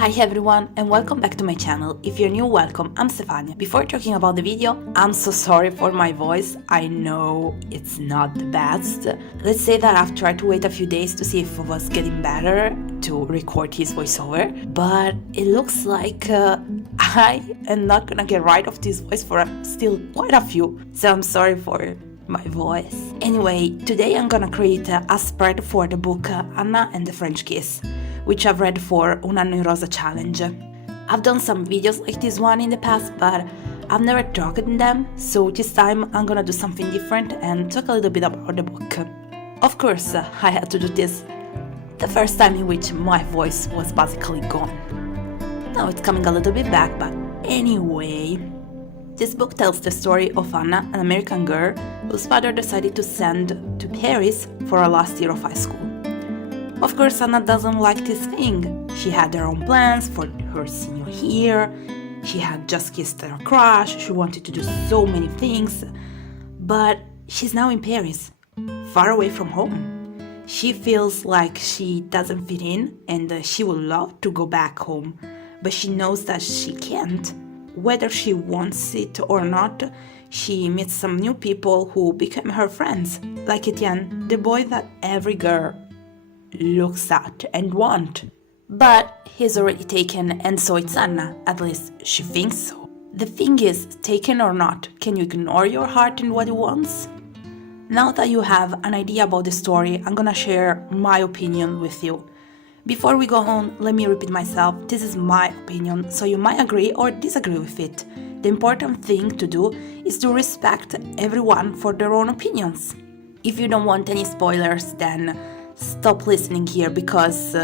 Hi everyone and welcome back to my channel. If you're new, welcome, I'm Stefania. Before talking about the video, I'm so sorry for my voice. I know it's not the best. Let's say that I've tried to wait a few days to see if it was getting better to record his voiceover, but it looks like I am not gonna get rid of this voice for still quite a few, so I'm sorry for my voice. Anyway, today I'm gonna create a spread for the book Anna and the French Kiss, which I've read for Un anno in rosa challenge. I've done some videos like this one in the past, but I've never talked in them, so this time I'm gonna do something different and talk a little bit about the book. Of course, I had to do this the first time in which my voice was basically gone. Now it's coming a little bit back, but anyway. This book tells the story of Anna, an American girl whose father decided to send to Paris for her last year of high school. Of course, Anna doesn't like this thing. She had her own plans for her senior year. She had just kissed her crush. She wanted to do so many things. But she's now in Paris, far away from home. She feels like she doesn't fit in and she would love to go back home. But she knows that she can't. Whether she wants it or not, she meets some new people who become her friends. Like Etienne, the boy that every girl looks at and want. But he's already taken and so it's Anna, at least she thinks so. The thing is, taken or not, can you ignore your heart and what it wants? Now that you have an idea about the story, I'm gonna share my opinion with you. Before we go on, let me repeat myself, this is my opinion, so you might agree or disagree with it. The important thing to do is to respect everyone for their own opinions. If you don't want any spoilers, then stop listening here because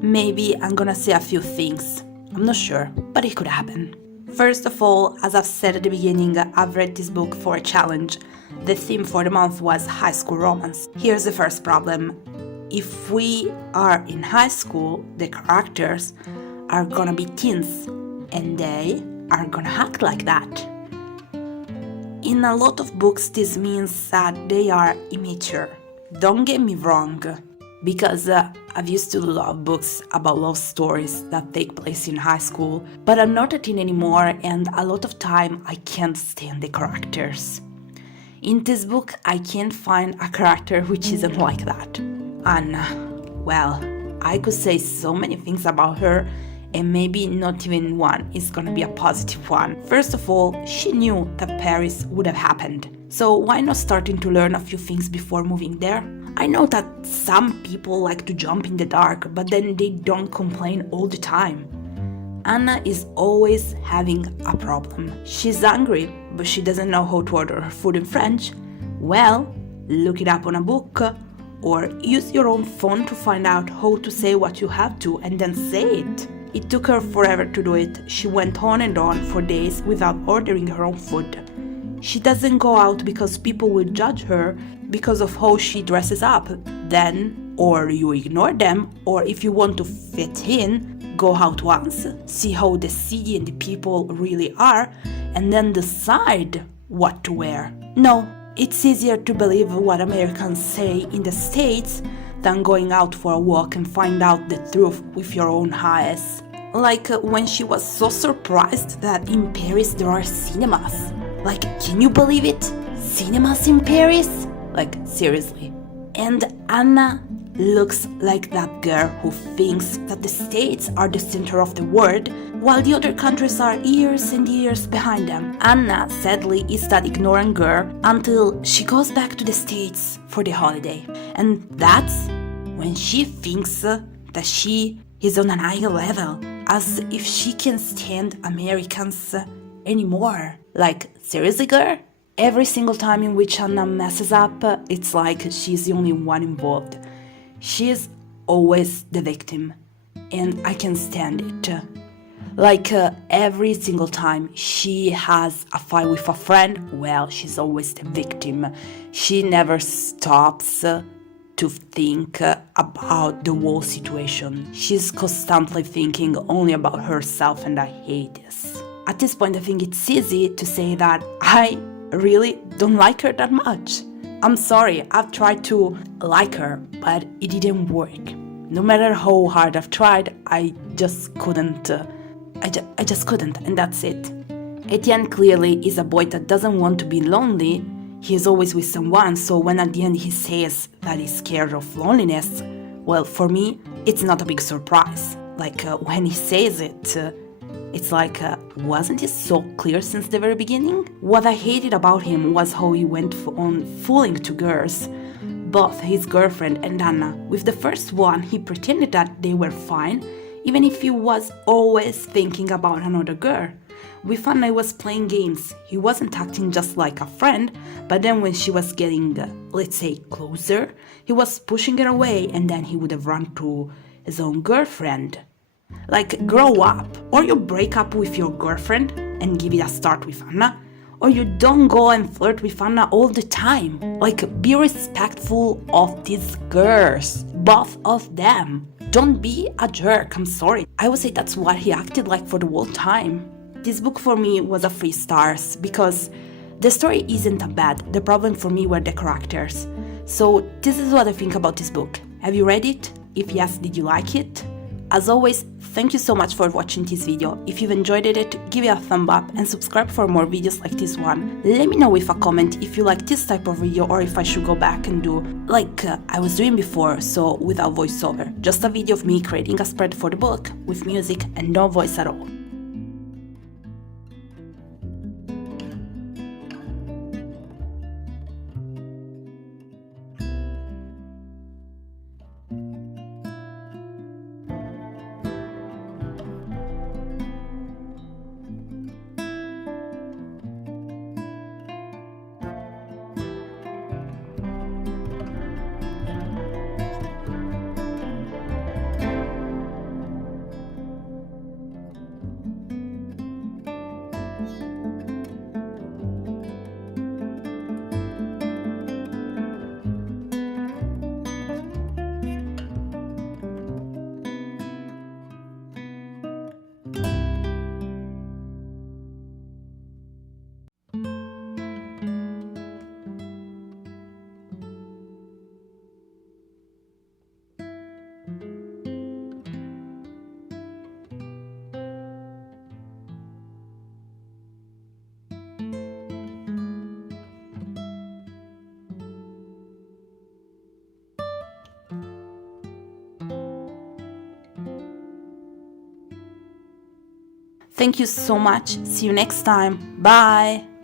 maybe I'm gonna say a few things. I'm not sure, but it could happen. First of all, as I've said at the beginning, I've read this book for a challenge. The theme for the month was high school romance. Here's the first problem. If we are in high school, the characters are gonna be teens and they are gonna act like that. In a lot of books, this means that they are immature. Don't get me wrong, because I've used to love books about love stories that take place in high school, but I'm not a teen anymore and a lot of time I can't stand the characters. In this book, I can't find a character which isn't like that. Anna, well, I could say so many things about her and maybe not even one is gonna be a positive one. First of all, she knew that Paris would have happened. So why not starting to learn a few things before moving there? I know that some people like to jump in the dark, but then they don't complain all the time. Anna is always having a problem. She's hungry, but she doesn't know how to order her food in French. Well, look it up on a book, or use your own phone to find out how to say what you have to and then say it. It took her forever to do it. She went on and on for days without ordering her own food. She doesn't go out because people will judge her because of how she dresses up. Then, or you ignore them, or if you want to fit in, go out once, see how the city and the people really are, and then decide what to wear. No, it's easier to believe what Americans say in the States than going out for a walk and find out the truth with your own eyes. Like when she was so surprised that in Paris there are cinemas. Like, can you believe it? Cinemas in Paris? Like, seriously. And Anna looks like that girl who thinks that the States are the center of the world, while the other countries are years and years behind them. Anna, sadly, is that ignorant girl until she goes back to the States for the holiday. And that's when she thinks that she is on an higher level, as if she can stand Americans anymore. Like, seriously, girl? Every single time in which Anna messes up, it's like she's the only one involved. She's always the victim, and I can stand it. Like every single time she has a fight with a friend, well, she's always the victim. She never stops to think about the whole situation. She's constantly thinking only about herself, and I hate this. At this point, I think it's easy to say that I really don't like her that much. I'm sorry, I've tried to like her, but it didn't work. No matter how hard I've tried, I just couldn't. I just couldn't, and that's it. Etienne clearly is a boy that doesn't want to be lonely. He is always with someone, so when at the end he says that he's scared of loneliness, well, for me, it's not a big surprise. Like, when he says it, it's like, wasn't it so clear since the very beginning? What I hated about him was how he went on fooling two girls, both his girlfriend and Anna. With the first one, he pretended that they were fine, even if he was always thinking about another girl. With Anna, he was playing games. He wasn't acting just like a friend, but then when she was getting, let's say, closer, he was pushing her away, and then he would have run to his own girlfriend. Like, grow up. Or you break up with your girlfriend and give it a start with Anna, or you don't go and flirt with Anna all the time. Like, be respectful of these girls, both of them. Don't be a jerk, I'm sorry. I would say that's what he acted like for the whole time. This book for me was a 3 stars because the story isn't that bad. The problem for me were the characters. So this is what I think about this book. Have you read it? If yes, did you like it? As always, thank you so much for watching this video. If you've enjoyed it, give it a thumb up and subscribe for more videos like this one. Let me know with a comment if you like this type of video or if I should go back and do like I was doing before, so without voiceover. Just a video of me creating a spread for the book with music and no voice at all. Thank you so much. See you next time. Bye.